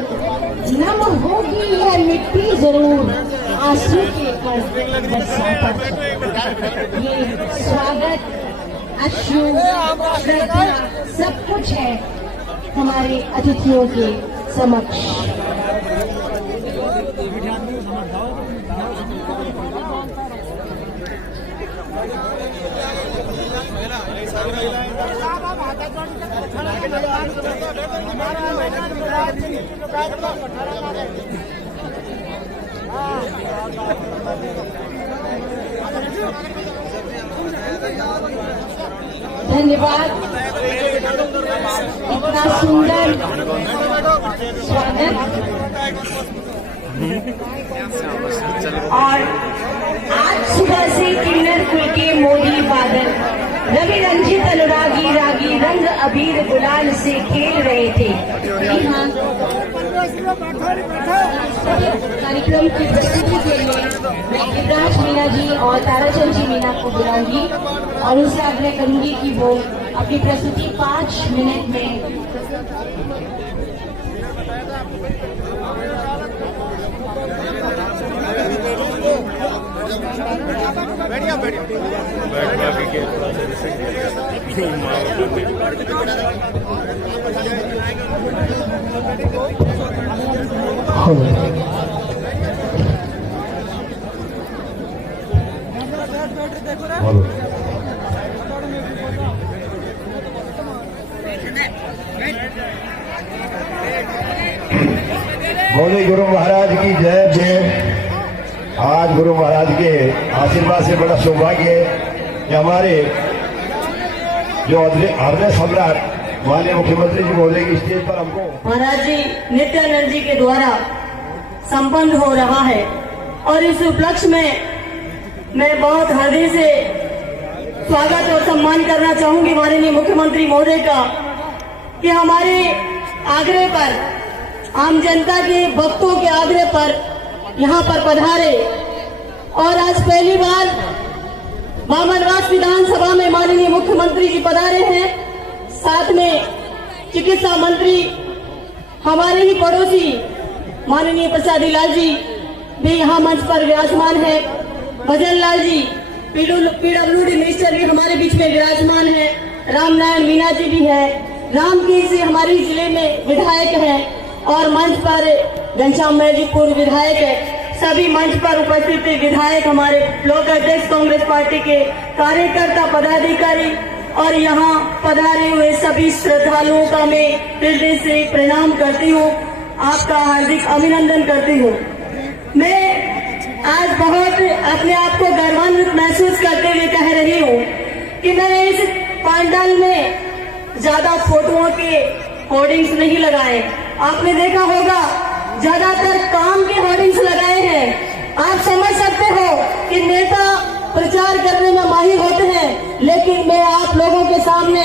नम होगी यह मिट्टी जरूर, आंसू के बरसात। ये स्वागत, अश्रु, श्रद्धा सब कुछ है हमारे अतिथियों के समक्ष। धन्यवाद, इतना सुंदर स्वागत। और आज सुबह से किन्नर कुल के मोदी बादल रवि रंजित अनुरागी रागी रंग अबीर गुलाल से खेल रहे थे। कार्यक्रम की प्रस्तुति के लिए मैं गिरिराज मीना जी और ताराचंद जी मीना को बुलाऊंगी और उनसे आग्रह करूंगी कि वो अपनी प्रस्तुति 5 मिनट में बोले गुरु महाराज की जय जय। आज गुरु महाराज के आशीर्वाद से बड़ा सौभाग्य है कि हमारे जो हृदय सम्राट माननीय मुख्यमंत्री जी महोदय की स्टेज पर हमको महाराज जी नित्यानंद जी के द्वारा संपन्न हो रहा है। और इस उपलक्ष्य में मैं बहुत हृदय से स्वागत और सम्मान करना चाहूंगी माननीय मुख्यमंत्री महोदय का, कि हमारे आग्रह पर, आम जनता के भक्तों के आग्रह पर यहाँ पर पधारे। और आज पहली बार बामनवास विधानसभा में माननीय मुख्यमंत्री जी पधारे हैं। साथ में चिकित्सा मंत्री हमारे ही पड़ोसी माननीय प्रसादी लाल जी भी यहाँ मंच पर विराजमान है। भजन लाल जी पीडब्ल्यूडी मिनिस्टर भी हमारे बीच में विराजमान है। रामनारायण मीना जी भी है। रामकीर जी हमारे जिले में विधायक हैं और मंच पर घनश्याम जी पूर्व विधायक है। सभी मंच पर उपस्थित विधायक, हमारे ब्लॉक अध्यक्ष कांग्रेस पार्टी के कार्यकर्ता, पदाधिकारी और यहाँ पधारे हुए सभी श्रद्धालुओं का मैं हृदय से प्रणाम करती हूँ, आपका हार्दिक अभिनंदन करती हूँ। मैं आज बहुत अपने आप को गर्वान्वित महसूस करते हुए कह रही हूँ कि मैं इस पंडाल में ज्यादा फोटोओं के होर्डिंग्स नहीं लगाए। आपने देखा होगा ज्यादातर काम के होर्डिंग्स लगाए हैं। आप समझ सकते हो कि नेता प्रचार करने में माहिर होते हैं, लेकिन मैं आप लोगों के सामने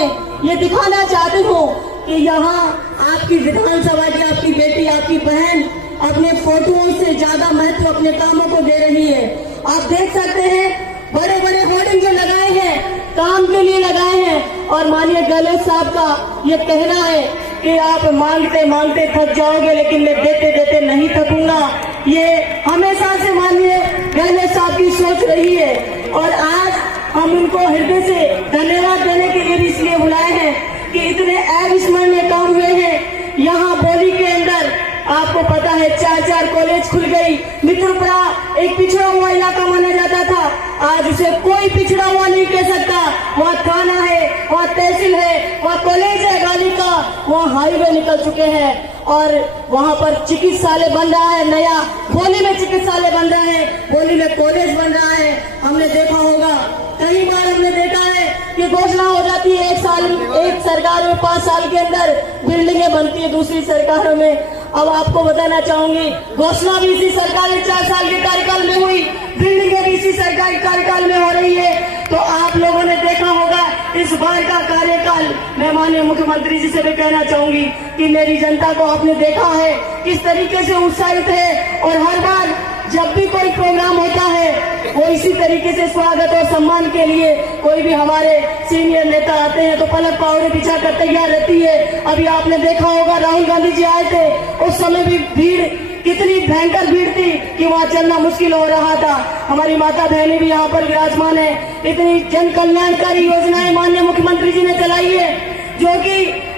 ये दिखाना चाहती हूँ कि यहाँ आपकी विधानसभा की आपकी बेटी, आपकी बहन अपने फोटोओं से ज्यादा महत्व अपने कामों को दे रही है। आप देख सकते हैं बड़े बड़े होर्डिंग जो लगाए हैं, काम के लिए लगाए हैं। और माननीय गहलोत साहब का ये कहना है कि आप मांगते मांगते थक जाओगे, लेकिन मैं देते देते नहीं थकूंगा। ये हमेशा से माननीय गहलोत साहब की सोच रही है और आज हम उनको हृदय से धन्यवाद देने के लिए भी इसलिए बुलाए हैं कि इतने अविस्मरणीय काम हुए हैं। यहाँ बोली के अंदर आपको पता है 4 कॉलेज खुल गई। मित्रपुरा एक पिछड़ा हुआ इलाका माना जाता था, आज उसे कोई पिछड़ा हुआ नहीं कह सकता। वहाँ थाना है, वहाँ तहसील है, वहाँ कॉलेज है गाड़ी का, वहाँ हाईवे निकल चुके हैं और वहाँ पर चिकित्सालय बन रहा है नया। बोली में चिकित्सालय बन रहा है, बोली में कॉलेज बन रहा है। हमने देखा होगा, कई बार हमने देखा है कि घोषणा हो जाती है एक सरकार में 5 साल के अंदर बिल्डिंगें बनती है, दूसरी सरकारों में। अब आपको बताना चाहूंगी, घोषणा भी इसी सरकार के 4 साल के कार्यकाल में हुई, बिल्डिंगें भी इसी सरकार के कार्यकाल में हो रही है। तो आप लोगों ने देखा होगा इस बार का कार्यकाल, मैं माननीय मुख्यमंत्री जी से भी कहना चाहूंगी कि मेरी जनता को आपने देखा है किस तरीके से उत्साहित है और हर बार जब भी कोई प्रोग्राम होता है वो इसी तरीके से स्वागत और सम्मान के लिए कोई भी हमारे सीनियर नेता आते हैं तो पलक पावड़े बिछा कर तैयार रहती है। अभी आपने देखा होगा राहुल गांधी जी आए थे, उस समय भी भीड़ कितनी भयंकर भीड़ थी कि वहाँ चलना मुश्किल हो रहा था। हमारी माता बहनें भी यहाँ पर विराजमान है। इतनी जन कल्याणकारी योजनाएं माननीय मुख्यमंत्री जी ने चलाई है जो कि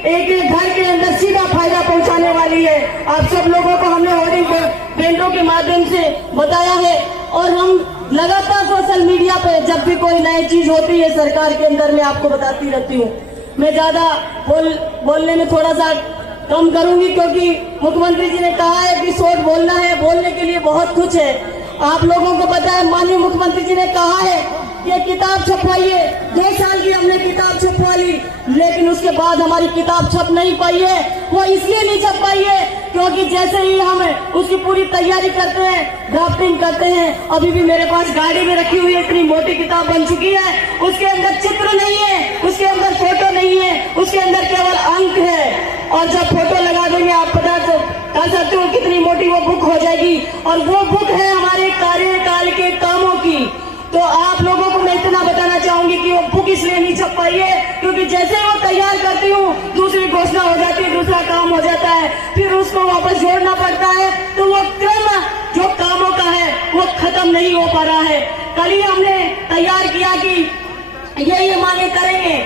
एक एक घर के अंदर सीधा फायदा पहुंचाने वाली है। आप सब लोगों को हमने होर्डिंग बैंडों के माध्यम से बताया है और हम लगातार सोशल मीडिया पे जब भी कोई नई चीज होती है सरकार के अंदर मैं आपको बताती रहती हूँ। मैं ज्यादा बोलने में थोड़ा सा कम करूंगी क्योंकि मुख्यमंत्री जी ने कहा है कि शॉर्ट बोलना है, बोलने के लिए बहुत कुछ है। आप लोगों को पता है माननीय मुख्यमंत्री जी ने कहा है कि किताब छपवाइए। 2 साल की हमने किताब छपवा ली लेकिन उसके बाद हमारी किताब छप नहीं पाई है। वो इसलिए नहीं छप पाई है क्योंकि जैसे ही हम उसकी पूरी तैयारी करते हैं, ड्राफ्टिंग करते हैं, अभी भी मेरे पास गाड़ी में रखी हुई है, इतनी मोटी किताब बन चुकी है, उसके अंदर चित्र नहीं है, उसके अंदर फोटो नहीं है, उसके अंदर केवल अंक है। और जब फोटो लगा देंगे आप पता तो कर सकते हो कितनी मोटी वो बुक हो जाएगी और वो बुक है हमारे कार्यकाल के कामों की। तो आप लोगों को मैं इतना बताना चाहूंगी कि वो बुक इसलिए नहीं छप पाई है क्योंकि जैसे ही वो तैयार करती हूँ दूसरी घोषणा हो जाती है, दूसरा काम हो जाता है, फिर उसको वापस जोड़ना पड़ता है तो वो क्रम जो कामों का है वो खत्म नहीं हो पा रहा है। कल ही हमने तैयार किया कि ये मांगे करेंगे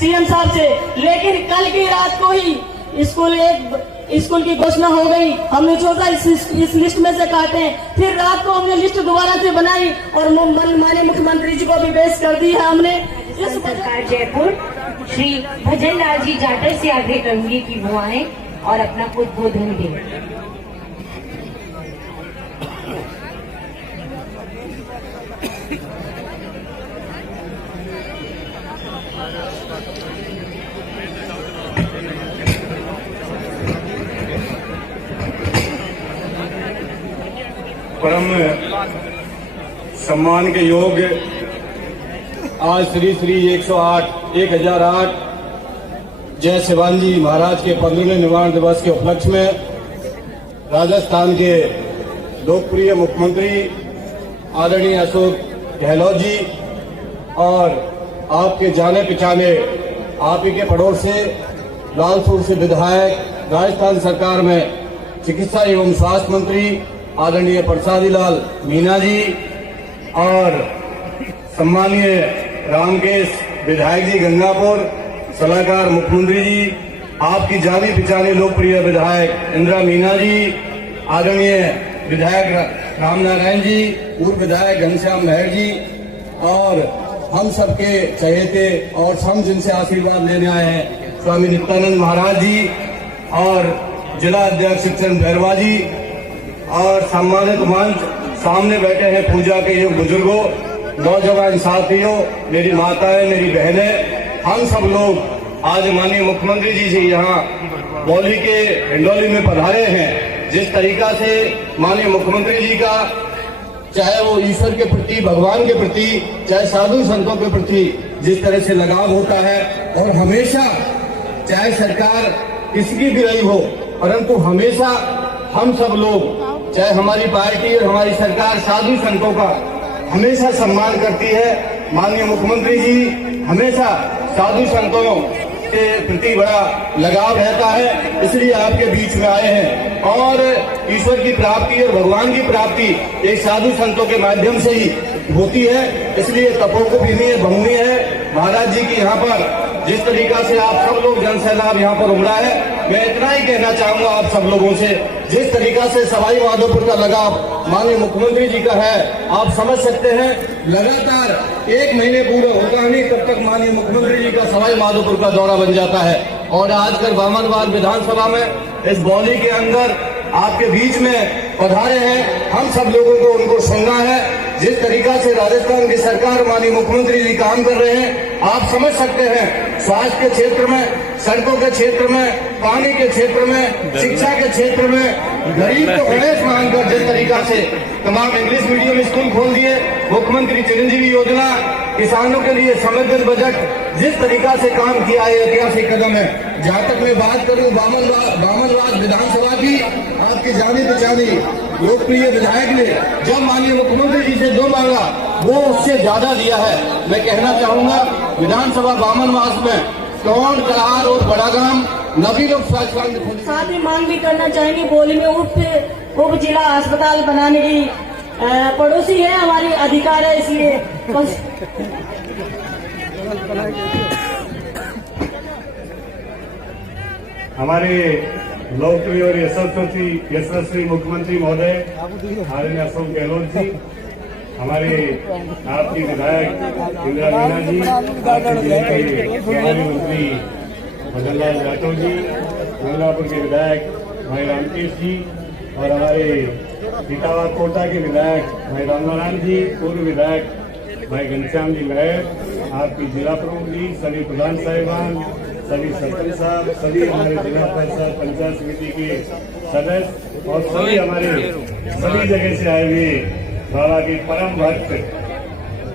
सीएम साहब से, लेकिन कल की रात को ही स्कूल की घोषणा हो गई। हमने सोचा इस लिस्ट में से काटें, फिर रात को हमने लिस्ट दोबारा से बनाई और माननीय मुख्यमंत्री जी को भी पेश कर दी है हमने। सरकार जयपुर श्री भजन लाल जी जाटव से आग्रह करूंगी कि वो आए और अपना उद्बोधन दें। परम सम्मान के योग्य आज श्री श्री 1008 जय शिवाजी महाराज के 15वें निर्वाण दिवस के उपलक्ष्य में राजस्थान के लोकप्रिय मुख्यमंत्री आदरणीय अशोक गहलोत जी और आपके जाने पहचाने आप ही के पड़ोस से लालपुर से विधायक राजस्थान सरकार में चिकित्सा एवं स्वास्थ्य मंत्री आदरणीय प्रसादी लाल मीना जी और सम्मानीय रामकेश विधायक जी गंगापुर, सलाहकार मुख्यमंत्री जी, आपकी जानी पहचानी लोकप्रिय विधायक इंदिरा मीना जी, आदरणीय विधायक रामनारायण जी, पूर्व विधायक घनश्याम महर जी और हम सबके चहेते और हम जिनसे आशीर्वाद लेने आए हैं स्वामी नित्यानंद महाराज जी और जिला अध्यक्ष शिक्षण भैरवा जी और सम्मानित मंच सामने बैठे हैं पूजा के युग बुजुर्गों, नौजवान साथियों, मेरी माताएं, मेरी बहनें, हम सब लोग आज माननीय मुख्यमंत्री जी से यहाँ बौली के हिंडोली में पधारे हैं। जिस तरीका से माननीय मुख्यमंत्री जी का चाहे वो ईश्वर के प्रति, भगवान के प्रति, चाहे साधु संतों के प्रति जिस तरह से लगाव होता है और हमेशा चाहे सरकार किसी की भी रही हो परंतु हमेशा हम सब लोग चाहे हमारी पार्टी और हमारी सरकार साधु संतों का हमेशा सम्मान करती है। माननीय मुख्यमंत्री जी हमेशा साधु संतों के प्रति बड़ा लगाव रहता है, इसलिए आपके बीच में आए हैं और ईश्वर की प्राप्ति और भगवान की प्राप्ति एक साधु संतों के माध्यम से ही होती है। इसलिए तपोकुपिनी भूमि है महाराज जी की यहाँ पर जिस तरीका से आप सब लोग जन सैलाब यहाँ पर उमड़ा है, मैं इतना ही कहना चाहूंगा आप सब लोगों से, जिस तरीका से सवाई माधोपुर का लगाव माननीय मुख्यमंत्री जी का है आप समझ सकते हैं। लगातार 1 महीने पूरा होता नहीं तब तक माननीय मुख्यमंत्री जी का सवाई माधोपुर का दौरा बन जाता है और आजकल बामनवाद विधानसभा में इस बौली के अंदर आपके बीच में पधारे हैं। हम सब लोगों को उनको सुनना है। जिस तरीका से राजस्थान की सरकार माननीय मुख्यमंत्री जी काम कर रहे हैं आप समझ सकते हैं, स्वास्थ्य के क्षेत्र में, सड़कों के क्षेत्र में, पानी के क्षेत्र में, शिक्षा के क्षेत्र में गरीब को गणेश मानकर जिस तरीका से तमाम इंग्लिश मीडियम स्कूल खोल दिए, मुख्यमंत्री चिरंजीवी योजना, किसानों के लिए समग्र बजट, जिस तरीका से काम किया है ऐतिहासिक कदम है। जहाँ तक मैं बात करूँ बामनवाद विधानसभा की, आपकी जानी पहचानी लोकप्रिय विधायक ने जब माननीय मुख्यमंत्री जी से जो मांगा वो उससे ज्यादा दिया है। मैं कहना चाहूंगा विधानसभा बामन मास में टोंड, कलार और बड़ागाम नवी लोग साथ ही मांग भी करना चाहेंगे बोली में उप जिला अस्पताल बनाने की पड़ोसी है हमारी अधिकार है, इसलिए बस हमारे लोकप्रिय और यशस्वी मुख्यमंत्री महोदय आदरणीय अशोक गहलोत जी, हमारे आपकी विधायक इंदिरा मीना जी, आपके जिले के प्रभारी मंत्री मदन लाल जाटव जी, मंगलापुर के विधायक भाई रामकेश जी और हमारे इटावा कोटा के विधायक भाई रामनारायण जी, पूर्व विधायक भाई घनश्याम जी लहर, आपकी जिला प्रमुख जी, सभी प्रधान साहिबान, सभी सरपंच साहब, सभी हमारे जिला परिषद पंचायत समिति के सदस्य और सभी हमारे सभी जगह से आए हुए बाबा के परम भक्त,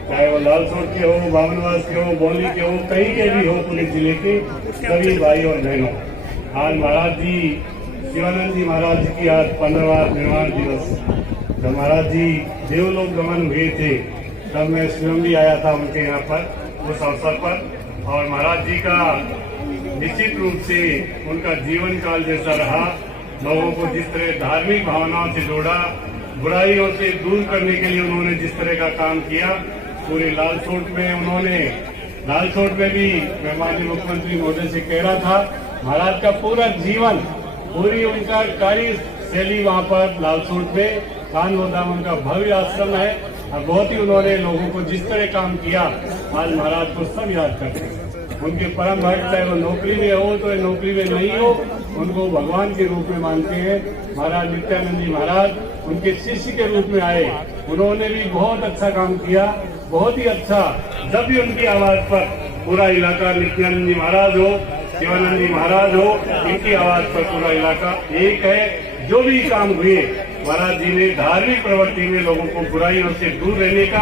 चाहे वो लालसोट के हो, बामनवास के हो, बौली के हो, कहीं के भी हो, पूरे जिले के सभी भाई और बहनों, आज महाराज जी शिवानंद जी महाराज जी की आज 15वां निर्वाण दिवस, जब महाराज जी देवलोक गमन हुए थे तब मैं स्वयं भी आया था उनके यहाँ पर उस अवसर पर। और महाराज जी का निश्चित रूप से उनका जीवन काल जैसा रहा, लोगों को जिस तरह धार्मिक भावनाओं से जोड़ा, बुराइयों से दूर करने के लिए उन्होंने जिस तरह का काम किया, पूरे लालसोट में भी मैं माननीय मुख्यमंत्री महोदय से कह रहा था, महाराज का पूरा जीवन, पूरी उनका कार्य शैली वहाँ पर लालसोट में कानगोदाम उनका भव्य आश्रम है और बहुत ही उन्होंने लोगों को जिस तरह काम किया, आज महाराज को सब याद करते हैं। उनके परम भक्त, चाहे वो नौकरी में हो तो नौकरी में नहीं हो, उनको भगवान के रूप में मानते हैं। महाराज नित्यानंद जी महाराज उनके शिष्य के रूप में आए, उन्होंने भी बहुत अच्छा काम किया, बहुत ही अच्छा। जब भी उनकी आवाज पर पूरा इलाका, नित्यानंद जी महाराज हो, शिवानंद जी महाराज हो, इनकी आवाज पर पूरा इलाका एक है। जो भी काम हुए महाराज जी ने धार्मिक प्रवृत्ति में लोगों को बुराइयों से दूर रहने का,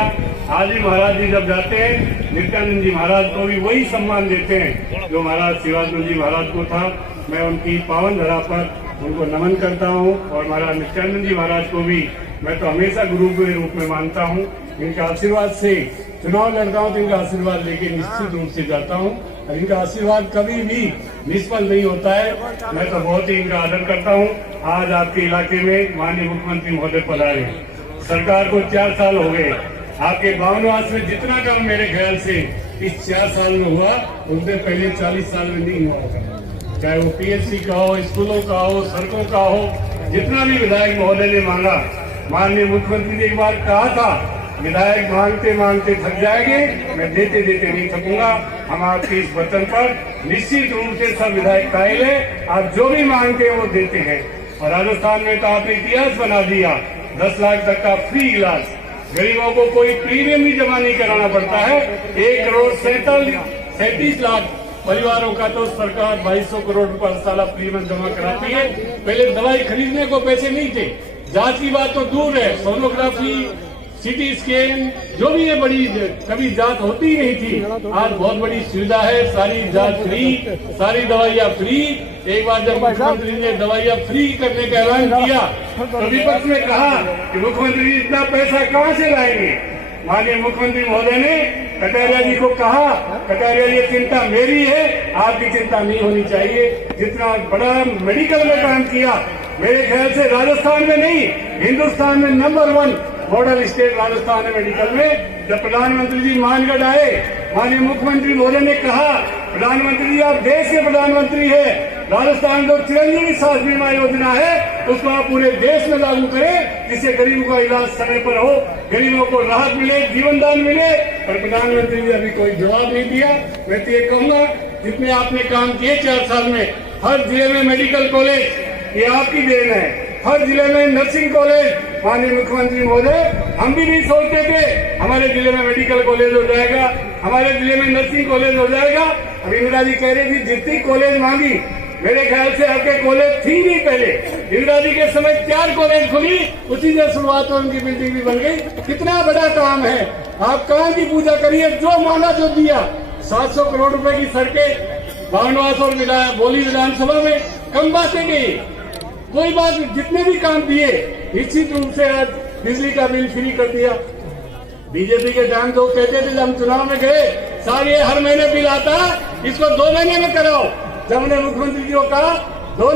आज ही महाराज जी जब जाते हैं नित्यानंद जी महाराज को भी वही सम्मान देते हैं जो महाराज शिवानंद जी महाराज को था। मैं उनकी पावन धरा पर उनको नमन करता हूँ और महाराज नित्यानंद जी महाराज को भी मैं तो हमेशा गुरु के रूप में मानता हूँ। इनका आशीर्वाद से चुनाव लड़ता हूँ तो इनका आशीर्वाद लेके निश्चित रूप से जाता हूँ और इनका आशीर्वाद कभी भी निष्फल नहीं होता है। मैं तो बहुत ही इनका आदर करता हूँ। आज आपके इलाके में माननीय मुख्यमंत्री महोदय पधारे, सरकार को 4 साल हो गए। आपके बामनवास में जितना काम मेरे ख्याल से इस 4 साल में हुआ उनसे पहले 40 साल में नहीं हुआ था। चाहे वो पीएचसी का हो, स्कूलों का हो, सड़कों का हो, जितना भी विधायक महोदय ने मांगा, माननीय मुख्यमंत्री ने एक बार कहा था, विधायक मांगते मांगते थक जाएंगे, मैं देते देते नहीं थकूंगा। हम आपके इस वतन पर निश्चित रूप से सब विधायक कायल है, आप जो भी मांगते हैं वो देते हैं। और राजस्थान में तो आपने इतिहास बना दिया, 10 लाख तक का फ्री इलाज, गरीबों को कोई प्रीमियम भी जमा नहीं कराना पड़ता है। 1 करोड़ 37 लाख परिवारों का तो सरकार 2200 करोड़ रुपए साल प्रीमियम जमा कराती है। पहले दवाई खरीदने को पैसे नहीं थे, जांच की बात तो दूर है, सोनोग्राफी, सिटी स्कैन, जो भी ये बड़ी कभी जांच होती ही नहीं थी, आज बहुत बड़ी सुविधा है, सारी जांच फ्री, सारी दवाइयाँ फ्री। एक बार जब मुख्यमंत्री ने दवाइयाँ फ्री करने का ऐलान किया तो विपक्ष ने कहा कि मुख्यमंत्री जी इतना पैसा कहाँ से लाएंगे। माननीय मुख्यमंत्री महोदय ने कटारिया जी को कहा, कटारिया ये चिंता मेरी है, आपकी चिंता नहीं होनी चाहिए। जितना बड़ा मेडिकल में काम किया, मेरे ख्याल से राजस्थान में नहीं, हिंदुस्तान में नंबर 1 मॉडल स्टेट राजस्थान है मेडिकल में। जब प्रधानमंत्री जी मानगढ़ आए, माननीय मुख्यमंत्री महोदय ने कहा, प्रधानमंत्री जी आप देश के प्रधानमंत्री है, राजस्थान जो चिरंजीवी स्वास्थ्य बीमा योजना है उसको आप पूरे देश में लागू करें, जिससे गरीबों का इलाज समय पर हो, गरीबों को राहत मिले, जीवन दान मिले। पर प्रधानमंत्री जी अभी कोई जवाब नहीं दिया। मैं तो ये कहूंगा, जितने आपने काम किए 4 साल में, हर जिले में मेडिकल कॉलेज, ये आपकी देन है। हर जिले में नर्सिंग कॉलेज, माननीय मुख्यमंत्री महोदय हम भी नहीं सोचते थे हमारे जिले में मेडिकल कॉलेज हो जाएगा, हमारे जिले में नर्सिंग कॉलेज हो जाएगा। अभी इंदिरा जी कह रही थी जितनी कॉलेज मांगी, मेरे ख्याल से आपके कॉलेज थी नहीं पहले। इंदिरा जी के समय 4 कॉलेज खुली, उसी से शुरुआत हो, उनकी बिल्डिंग भी बन गई। कितना बड़ा काम है, आप कहाँ की पूजा करिए, जो मांगा जो दिया। 700 करोड़ रुपए की सड़कें बामनवास और बोली विधानसभा में, कम बातें की। कोई बात, जितने भी काम दिए निश्चित रूप से आज बिजली का बिल फ्री कर दिया। बीजेपी के टाइम तो कहते थे, जब हम चुनाव में गए, साल ये हर महीने बिल आता, इसको 2 महीने में कराओ। जब हमने मुख्यमंत्री जी को कहा, 2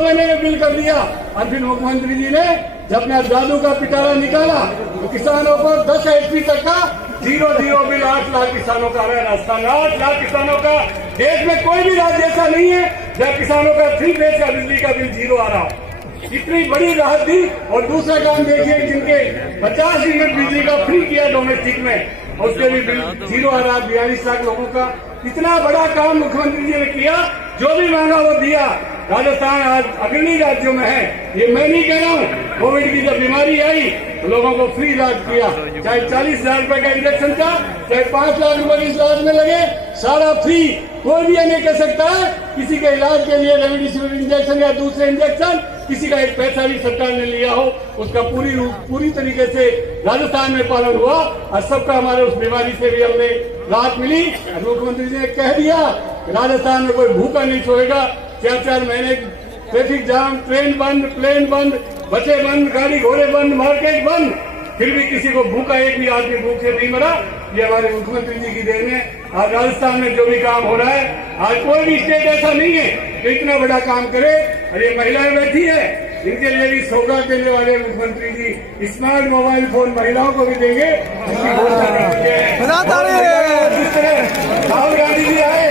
महीने में बिल कर दिया। और फिर मुख्यमंत्री जी ने जब अपना जादू का पिटारा निकाला तो किसानों को 10 HP तक का 0 बिल 8 लाख किसानों का आ रहा है। राजस्थान 8 लाख किसानों का, देश में कोई भी राज्य ऐसा नहीं है जब किसानों का 3 फेज का बिजली का बिल 0 आ रहा हो। इतनी बड़ी राहत दी। और दूसरा काम देखिए, जिनके 50 यूनिट बिजली का फ्री किया डोमेस्टिक में, उसके भी बिल 0 आ रहा, 42 लाख लोगों का। इतना बड़ा काम मुख्यमंत्री जी ने किया, जो भी मांगा वो दिया। राजस्थान आज अग्रणी राज्यों में है, ये मैं नहीं कह रहा हूँ। कोविड की जब बीमारी आई तो लोगों को फ्री इलाज किया, चाहे 40,000 रुपए का इंजेक्शन था, चाहे 5 लाख रुपए इस इलाज में लगे, सारा फ्री। कोई भी ये नहीं कह सकता है किसी के इलाज के लिए रेमडेसिविर इंजेक्शन या दूसरे इंजेक्शन किसी का एक पैसा भी सरकार ने लिया हो, उसका पूरी तरीके से राजस्थान में पालन हुआ। और सबका हमारे उस बीमारी से भी हमने राहत मिली। मुख्यमंत्री जी ने कह दिया राजस्थान में कोई भूखा नहीं सोएगा। 4-4 महीने ट्रैफिक जाम, ट्रेन बंद, प्लेन बंद, बसें बंद, गाड़ी घोड़े बंद, मार्केट बंद, फिर भी किसी को भूखा एक भी आदमी भूखे नहीं मरा। ये हमारे मुख्यमंत्री जी की देन है। आज राजस्थान में जो भी काम हो रहा है, आज कोई भी स्टेट ऐसा नहीं है कि इतना बड़ा काम करे। और ये महिलाएं बैठी है, इनके लिए भी सौगात देने वाले मुख्यमंत्री जी स्मार्ट मोबाइल फोन महिलाओं को भी देंगे। इसकी घोषणा कर दी है। जिस तरह राहुल गांधी जी आए,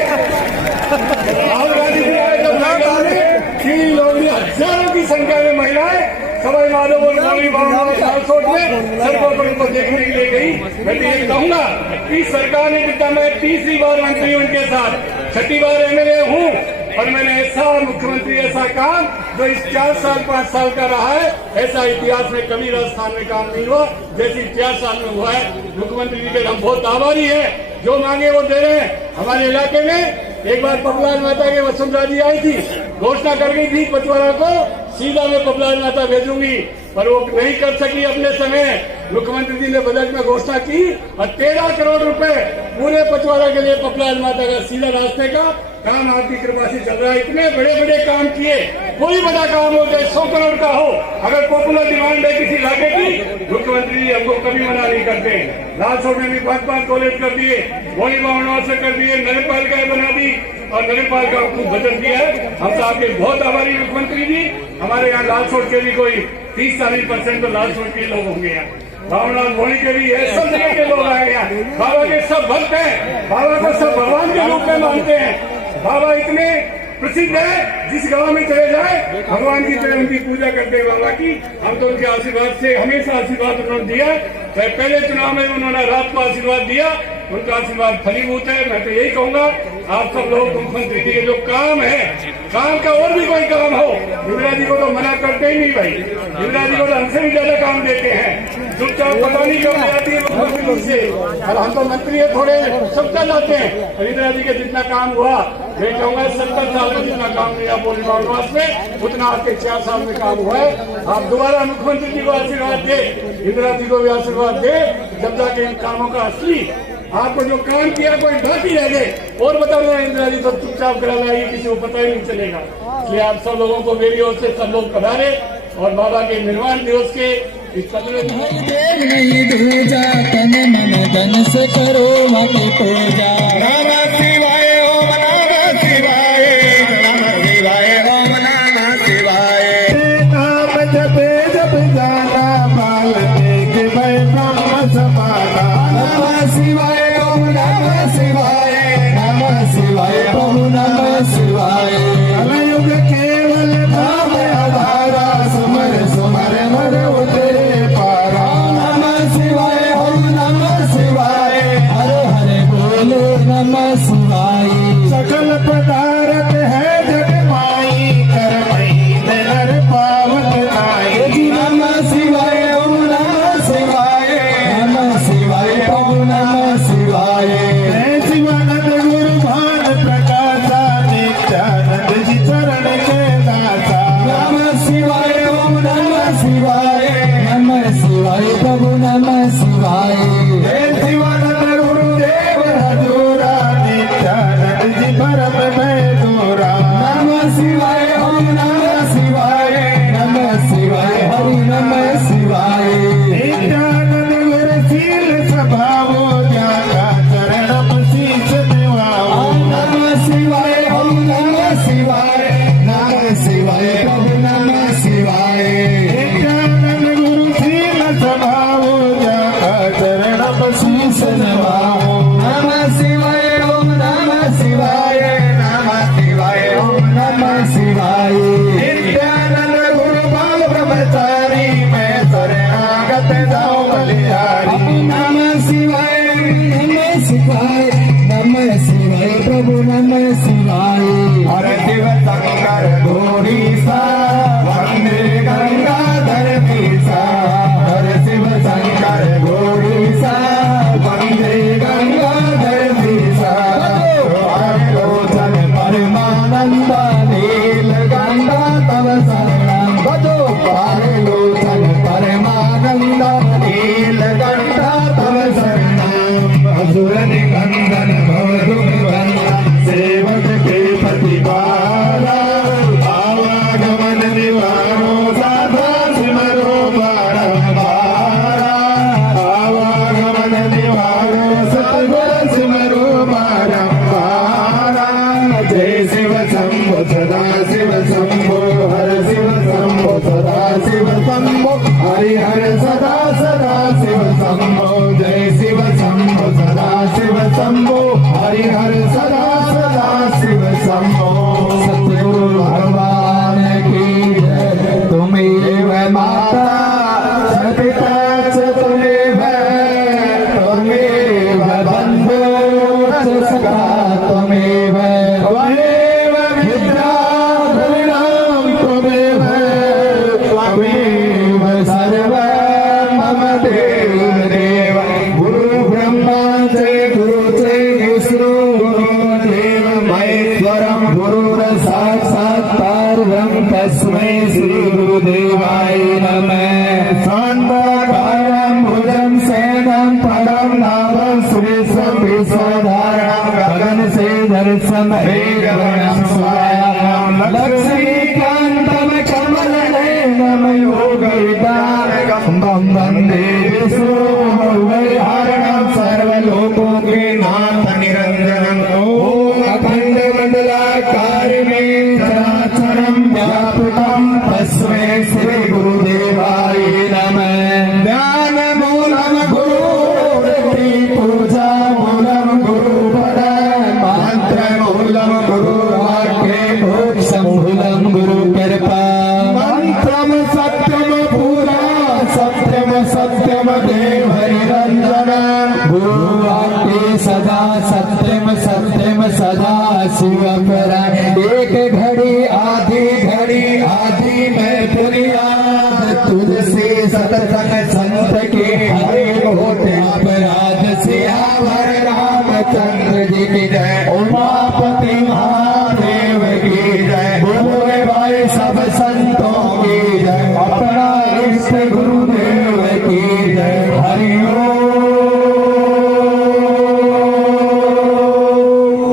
हजारों की संख्या में महिलाएं सवाई माधोपुर लालसोट में सड़कों पर उनको देखने के लिए गई। मैं तो ये कहूंगा कि सरकार ने जितना, मैं 3री बार मंत्री हूं इनके साथ, 6ठी बार MLA हूं, और मैंने ऐसा मुख्यमंत्री, ऐसा काम जो इस 4 साल 5 साल का रहा है, ऐसा इतिहास में कभी राजस्थान में काम नहीं हुआ जैसे 4 साल में हुआ है। मुख्यमंत्री जी के हम बहुत आभारी है, जो मांगे वो दे रहे हैं। हमारे इलाके में एक बार पबलान माता के वसुंधरा जी आई थी, घोषणा कर गई थी पचवाड़ा को सीधा मैं पबलान माता भेजूंगी, पर वो नहीं कर सकी अपने समय। मुख्यमंत्री जी ने बजट में घोषणा की और 13 करोड़ रुपए पूरे पचवाड़ा के लिए पबलान माता का सीधा रास्ते का काम आपकी कृपा से चल रहा है। इतने बड़े बड़े काम किए, कोई बड़ा काम हो चाहे 100 करोड़ का हो, अगर पॉपुलर डिमांड है किसी इलाके की, मुख्यमंत्री जी हमको कभी मना नहीं करते। लालसोट में भी 5 कॉलेज कर दिए, गोली बावनवा से कर दिए, नगरपालिका बना दी और नगरपालिका को खूब बजट दिया है। हम तो आपके बहुत आभारी मुख्यमंत्री जी। हमारे यहाँ लालसोट के भी कोई 30-40% तो लालसोट के लोग होंगे यहाँ, भावनाथ भोली के भी है, सब जगह के लोग आए यहाँ। बाबा के सब भक्त हैं, बाबा को सब भगवान के रूप में मानते हैं। बाबा इतने प्रसिद्ध है, जिस गांव में चले जाए भगवान की तरह उनकी पूजा करते हैं बाबा की। हम तो उनके आशीर्वाद से हमेशा आशीर्वाद उन्होंने दिया। चाहे पहले चुनाव में उन्होंने रात को आशीर्वाद दिया, उनका आशीर्वाद फलीभूत है। मैं तो यही कहूंगा आप सब लोग मुख्यमंत्री जी के जो काम है, काम का और भी कोई काम हो, इंदिरा जी को तो मना करते ही नहीं भाई। इंदिरा जी को तो हमसे भी ज्यादा काम देते हैं, चुपचाप पता नहीं कब आती है मुख्यमंत्री से। और हम तो मंत्री है, थोड़े सब चल जाते हैं। इंदिरा जी का जितना काम हुआ, मैं कहूंगा 70 साल में जितना काम नहीं आप बोली वनवास में, उतना आपके 4 साल में काम हुआ है। आप दोबारा मुख्यमंत्री जी को आशीर्वाद दे, इंदिरा जी को भी आशीर्वाद दे, जब जाके इन कामों का असली आपको जो काम किया कोई बाकी रह गए और बता रहे इंदिरा जी तो चुपचाप करा लाएगी, किसी को पता ही नहीं चलेगा। इसलिए आप सब लोगों को मेरी ओर से सब लोग पधारे और बाबा के निर्वाण दिवस के इस 15 नहीं दूजा तन मन धन से करो माटी पूजा। नमः शिवाय ओम नमः शिवाय, नमः शिवाय ओम नमः शिवाय। नाम जपे जप जाना बाल देख भय ब्रह्म समाना। नमः शिवाय ओम नमः शिवाय, नमः शिवाय ओम नमः शिवाय। कलयुग केवल नाम आधारा, सुमर सुमर मर उतरे पारा। नमः शिवाय ओम नमः शिवाय, हरे हरे बोले नमः शिवाय। सकल पदार्थ है जग माई, करमई नर पावत नाई। नमः शिवाय ओम नमः शिवाय, नमः शिवाय ओम नमः शिवाय। शिवानंद गुरु भान प्रकाशा, नित्यानंद जी चरण के दाता। नमः शिवाय ओम नमः शिवाय, नमः शिवाय प्रभु नमः शिवाय। शिवानंद गुरुदेव हजूरा, नित्यानंद जी परम में दूरा। नमः शिवाय ओम नमः शिवाय, शंभो हरि हर सदा सदा शिव शंभो जय शिव शंभो सदा शिव शंभो हरि हर सदा सदा शिव शंभो सतगुरु भगवान की जय तुम्हें माता सपिता च तुम्हें बंधु सखा तुम्हें त्वमेव विद्या द्रविणं त्वमेव त्वमेव सर्वं मम देव गुरु ब्रह्मा च गुरु च विष्णु गुरुदेव महेश्वरं गुरुर्साक्षात् परब्रह्म तस्मै श्री गुरुदेवाय नमः शान्ताकारं भुजं शयनं परं नामं सुरेशं विश्वधारणं गगन से दर्शन गगनं स्वायां लक्ष्मीकान्तं कमलनयनं योगविदारकं वन्दे विष्णुहरणं सर्वलोकों के नाथ निरंजनम् ॐ अखण्डमण्डलाकारं चराचरं व्यापकं तस्मै श्री गुरुदेवाय नमः ध्यानमूलं गुरुरति पूजा मूलं गुरुपद मंत्रमूलं गुरुवाक्ये मोक्षमूलं गुरुकृपा मंत्रं सत्यं पुरा सत्यं सत्यं देव हरिरञ्जन गुरुवाक्ये सदा सत्यं सत्यं सदा शिवपरा एक घड़ी आधी में पुनियाद तुझसे सतसंग संत के हरे होते अपराध सियावर रामचंद्र जी की जय उमापति महादेव की जय बोले भाई सब संतों की जय अपना इष्ट गुरुदेव की जय हरि ओम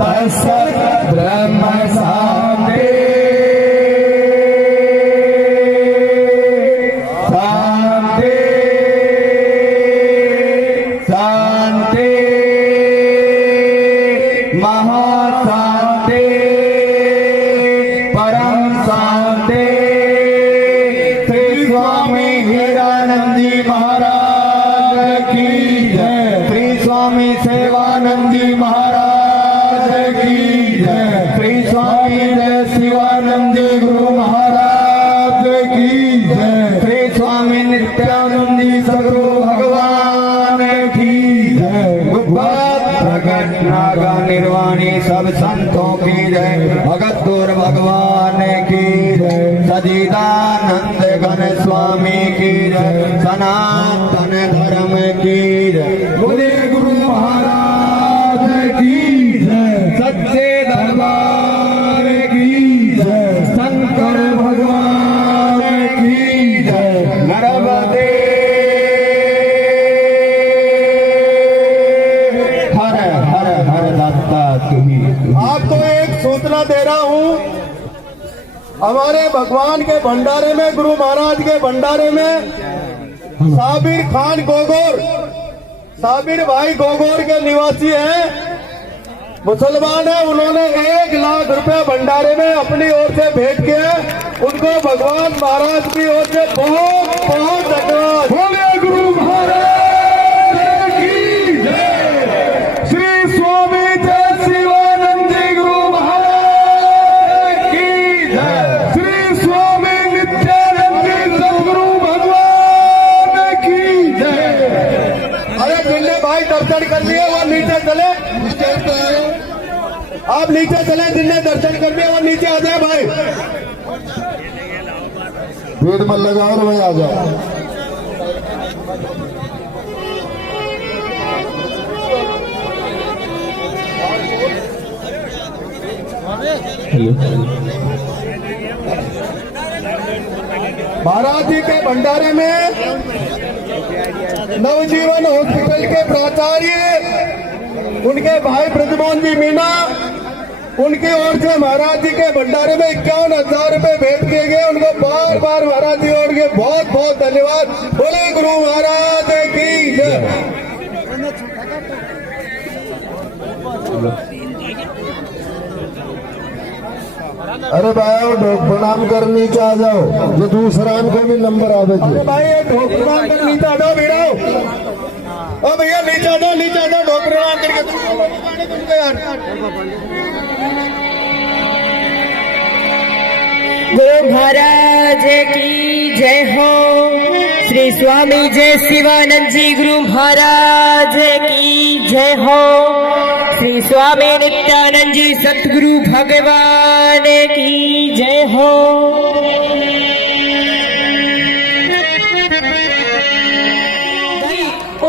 तत्सत् ब्रह्म शांति शांति शांति महाशांति परम शांति श्री स्वामी हीरानंदी महाराज की जय श्री स्वामी सेवानंदी महाराज की जय श्री स्वामी जय शिवानंदी गुरु महाराज की जय श्री स्वामी नित्यानंदी सदगुरु भगवान की जय प्रकट नागा निर्वाणी सब संतों की जय भगत दूर भगवान की जय सजीदानंद घन स्वामी की जय सनातन धर्म की जय बोले गुरु महाराज की जय सच्चे दरबार की जय शंकर भगवान की जय नर्मदे हर हर हर दत्ता तुम्ही आपको एक सूचना दे रहा हूँ। हमारे भगवान के भंडारे में, गुरु महाराज के भंडारे में साबिर खान गोगोर, साबिर भाई गोगोर के निवासी हैं, मुसलमान है। उन्होंने 1 लाख रुपए भंडारे में अपनी ओर से भेंट किया। उनको भगवान महाराज की ओर से बहुत बहुत धन्यवाद। बोले गुरु महाराज की जय श्री स्वामी जय शिवानंदी गुरु महाराज की जय श्री स्वामी नित्यानंदी सदगुरु भगवान की जय। अरे जिनने भाई दर्शन कर लिए वो नीचे चले, आप नीचे चले। जिनने दर्शन कर लिए वो नीचे आ जाए भाई। वेद में लगा और भाई आ जाओ। महाराज जी के भंडारे में नवजीवन हॉस्पिटल के प्राचार्य, उनके भाई ब्रजमोहन जी मीना, उनकी ओर से महाराज जी के भंडारे में 51,000 रुपए भेंट किए गए। उनको बार बार महाराज जी और के बहुत बहुत धन्यवाद। बोले गुरु महाराज की जय। अरे भाई ढोक प्रणाम कर नीचे आ जाओ, जो दूसरा को भी नंबर आवे थे। भाई ढोक प्रणाम कर नीचे आ जाओ भैया, ओ भैया नीचे आ जाओ ढोक प्रणाम करके तुमको यार। गुरु महाराज की जय हो। श्री स्वामी जय शिवानंद जी गुरु महाराज की जय हो। श्री स्वामी नित्यानंद जी सतगुरु भगवान की जय हो।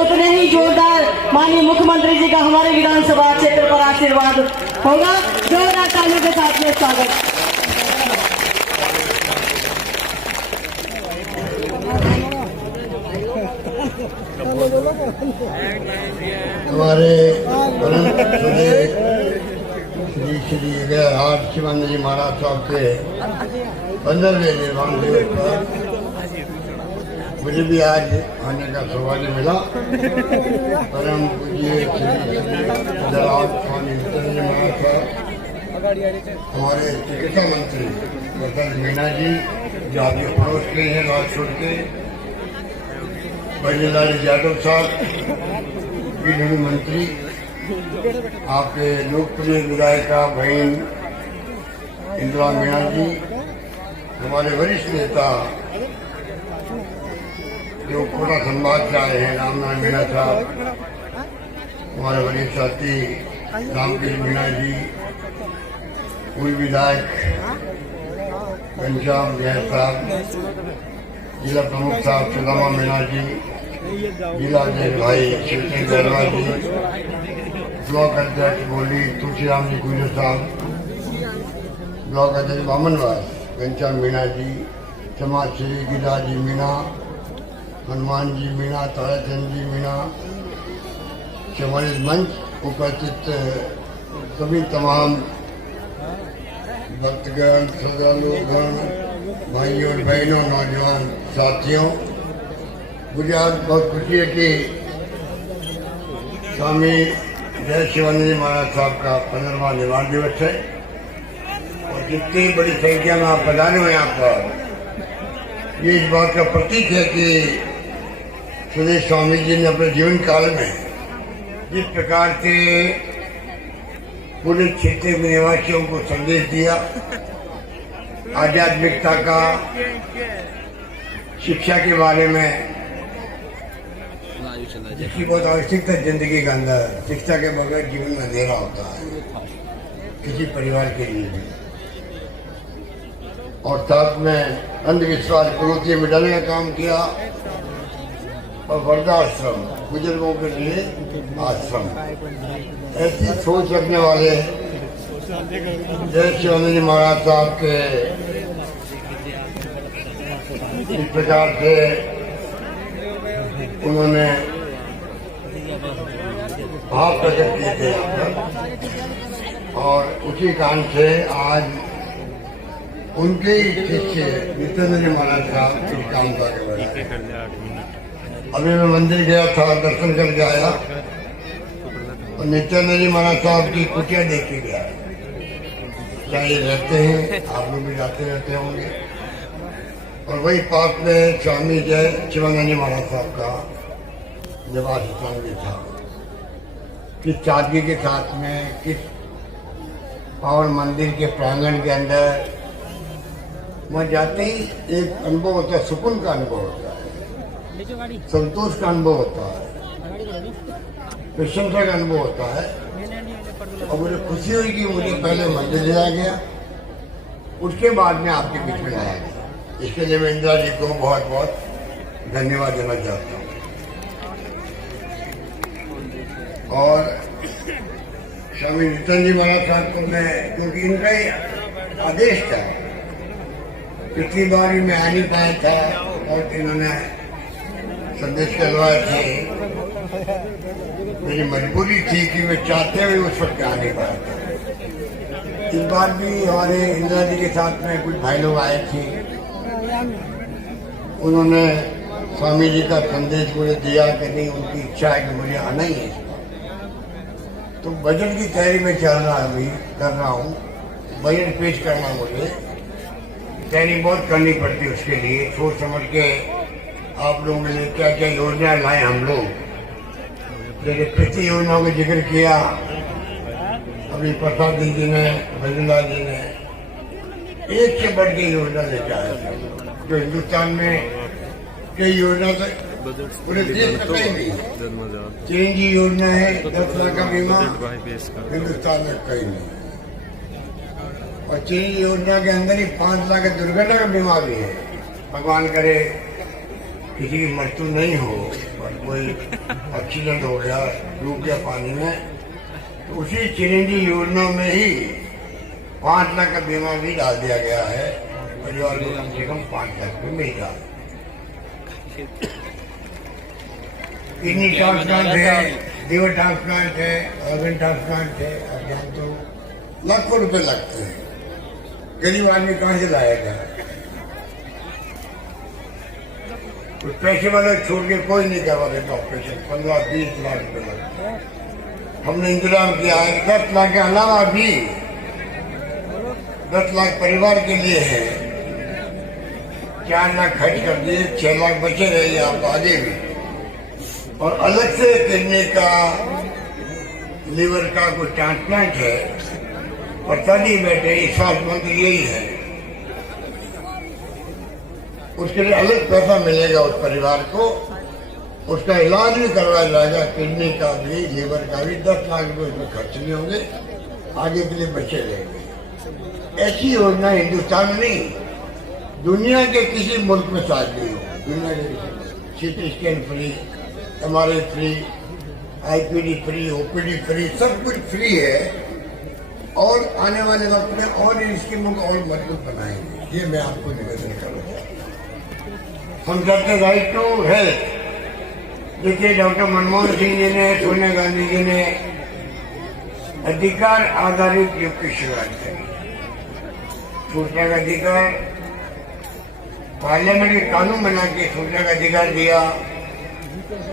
उतने ही जोरदार माननीय मुख्यमंत्री जी का हमारे विधानसभा क्षेत्र पर आशीर्वाद होगा। जोरदार तालियों के साथ में स्वागत। हमारे श्री श्री गैरहाट शिवानंद जी महाराज साहब के 15वें निर्वाण दिवस पर मुझे भी आज आने का सौभाग्य मिला। परम पूज्य श्री गैरहाट स्वामी नित्यानंद जी महाराज साहब, हमारे चिकित्सा मंत्री डॉक्टर मीना जी जो आपके पड़ोस के हैं राजकोट के, बजरंगलाल यादव साहब गृह मंत्री, आपके लोकप्रिय विधायिका बहन इंदिरा मीणा जी, हमारे वरिष्ठ नेता जो कोटा संभाग से आए हैं रामनारायण मीणा साहब, हमारे वरिष्ठ साथी रामकृष्ण मीणा जी, पूर्व विधायक घनश्याम जैन साहब, जिला प्रमुख साहब सुदामा मीणा जी, जिला अध्यक्ष भाई शिवसिंह गहरवा जी, ब्लॉक अध्यक्ष बोली तुलसीराम जी गुजर साहब, ब्लॉक अध्यक्ष बामनवास घनश्याम मीणा जी, समाज सेवी गिरिराज जी मीणा, हनुमान जी मीणा, ताराचंद जी मीणा, चौवालीस मंच उपस्थित सभी तमाम भक्तगण, श्रद्धालुगण, भाइयों और बहनों, नौजवान साथियों, मुझे आज बहुत खुशी है कि स्वामी जय शिवानंद जी महाराज साहब का 15वां निर्वाण दिवस है और जितनी बड़ी संख्या में आप पधारे हुए यहाँ पर, ये इस बात का प्रतीक है कि सुदेश स्वामी जी ने अपने जीवन काल में जिस प्रकार से पूरे क्षेत्र के निवासियों को संदेश दिया, आध्यात्मिकता का, शिक्षा के बारे में, जिसकी बहुत आवश्यकता जिंदगी के अंदर, शिक्षा के बगैर जीवन में अंधेरा होता है किसी परिवार के लिए भी, और साथ में अंधविश्वास प्रवृत्ति मिटाने का काम किया और वृद्धाश्रम, बुजुर्गों के लिए आश्रम, ऐसी सोच रखने वाले जय शिवानंद जी महाराज साहब के इस प्रकार से उन्होंने भाव प्रकट किए थे और उसी कारण से आज उनके ही शिष्य नित्यानंद जी महाराज साहब इस काम का आगे बढ़ा। अभी मैं मंदिर गया था, दर्शन करके आया और नित्यानंद जी महाराज साहब की कुटिया देख के गया। क्या ये रहते हैं, आप लोग भी जाते रहते होंगे, और वही पास में स्वामी जय शिवानंद जी महाराज साहब का निवास स्थान भी था। किस सादगी के साथ में, किस पावन मंदिर के प्रांगण के अंदर वहाँ जाते ही एक अनुभव होता है, सुकून का अनुभव होता है, संतोष का अनुभव होता है, प्रशंसा का अनुभव होता है। और मुझे खुशी हुई कि मुझे पहले मंदिर लाया गया, उसके बाद में आपके बीच में लाया गया। इसके लिए मैं इंदिरा जी को बहुत बहुत धन्यवाद देना चाहता हूँ। और स्वामी नित्यानंद जी महाराज साहब को मैं, क्योंकि इनका ही आदेश था, पिछली बार भी मैं आ नहीं पाया था और इन्होंने संदेश करवाए थे, मेरी मजबूरी थी कि मैं चाहते हुए उस वक्त आ नहीं पाया था। इस बार भी हमारे इंदिरा जी के साथ में कुछ भाई लोग आए थे, उन्होंने स्वामी जी का संदेश मुझे दिया कि नहीं, उनकी इच्छा है कि मुझे आना ही है। तो बजट की तैयारी में चल रहा अभी कर रहा हूँ बजट पेश करना मुझे तैयारी बहुत करनी पड़ती है। उसके लिए सोच समझ के आप लोगों के लिए क्या क्या योजना लाए हम लोग। जैसे कृषि योजनाओं का जिक्र किया अभी प्रसाद जी ने, भजनलाल जी ने, एक से बढ़ के योजना लेके आए थे जो हिंदुस्तान में कई योजना से पूरे देश में कहीं नहीं। चिरंजीवी योजना है 10 लाख का बीमा, हिंदुस्तान में कहीं नहीं। और चिरंजीवी योजना के अंदर ही 5 लाख का दुर्घटना का बीमा भी है। भगवान करे किसी की मृत्यु नहीं हो और कोई एक्सीडेंट हो गया, डूब गया पानी में, तो उसी चिरंजीवी योजना में ही 5 लाख का बीमा भी डाल दिया गया है। परिवार को कम से कम 5 लाख रुपये मिलेगा। किडनी ट्रांसप्लांट है, लिवर ट्रांसप्लांट है, ऑर्गन ट्रांसप्लांट है। अब यहाँ तो लाखों रुपए लगते हैं। गरीब आदमी कहाँ से लाएगा? कुछ पैसे वाले छोड़ के कोई नहीं करवा देता ऑपरेशन। 15-20 लाख रुपए लगते हैं। हमने इंतजाम किया है 10 लाख के अलावा भी 10 लाख परिवार के लिए है। 4 लाख खर्च कर दिए, 6 लाख बचे रहेंगे आपको आगे भी। और अलग से किडनी का, लीवर का कोई ट्रांसप्लांट है और तभी बैठे स्वास्थ्य मंत्री यही है, उसके लिए अलग पैसा मिलेगा उस परिवार को। उसका इलाज भी करवाया जाएगा, किडनी का भी, लीवर का भी। 10 लाख रुपए उसमें खर्च नहीं होंगे, आगे के लिए बचे रहेंगे। ऐसी योजना हिंदुस्तान में नहीं, दुनिया के किसी मुल्क में शायद नहीं हो। दुनिया के CT scan free, MRI free, IPD free, OPD free, सब कुछ फ्री है। और आने वाले वक्त में और इन स्कीमों को और मजबूत बनाएंगे, ये मैं आपको निवेदन करूँगा। हम कहते हैं राइट टू हेल्थ। देखिए डॉक्टर मनमोहन सिंह जी ने, सोनिया गांधी जी ने अधिकार आधारित युग की शुरुआत करी। सूचना का अधिकार, पार्लियामेंट के कानून बना के सूचना का अधिकार दिया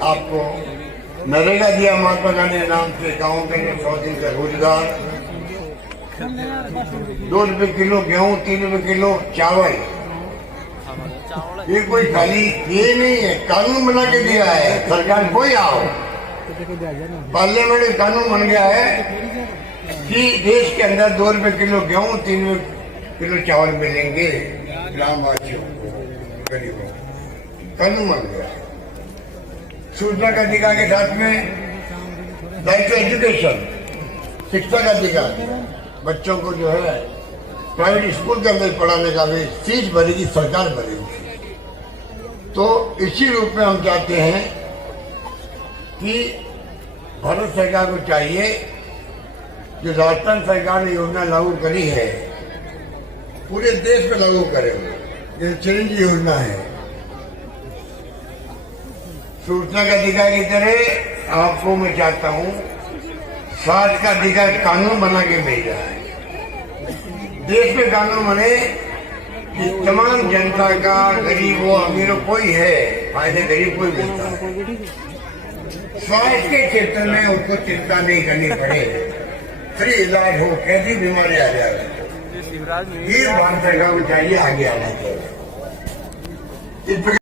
आपको। नरेगा दिया महात्मा गांधी के नाम से, गाँव के लिए 100 दिन का रोजगार, 2 रुपए किलो गेहूं, 3 रुपए किलो चावल। ये कोई खाली ये नहीं है, कानून बना के दिया है सरकार। कोई आओ, पार्लियामेंट में कानून बन गया है कि देश के अंदर 2 रुपए किलो गेहूं, 3 रुपए किलो चावल मिलेंगे ग्रामवासियों को, गरीबों को। कानून बन गया। सूचना का अधिकार के साथ में राइट टू एजुकेशन, शिक्षा का अधिकार। बच्चों को जो है प्राइवेट स्कूल के अंदर पढ़ाने का भी फीस भरेगी सरकार, भरेगी। तो इसी रूप में हम चाहते हैं कि भारत सरकार को चाहिए जो राजस्थान सरकार ने योजना लागू करी है पूरे देश में लागू करे। जैसे चिरंजीवी योजना है, सूचना का अधिकार की तरह आपको मैं चाहता हूं स्वास्थ्य का अधिकार कानून बना के भेजा है। देश में कानून बने कि तमाम जनता का, गरीबों अमीरों कोई है, फायदे गरीब को ही मिलता है। स्वास्थ्य के क्षेत्र में उसको चिंता नहीं करनी पड़े, फ्री इलाज हो, कैसी बीमारी आ जाए। ये भारत सरकार को चाहिए आगे आना चाहिए।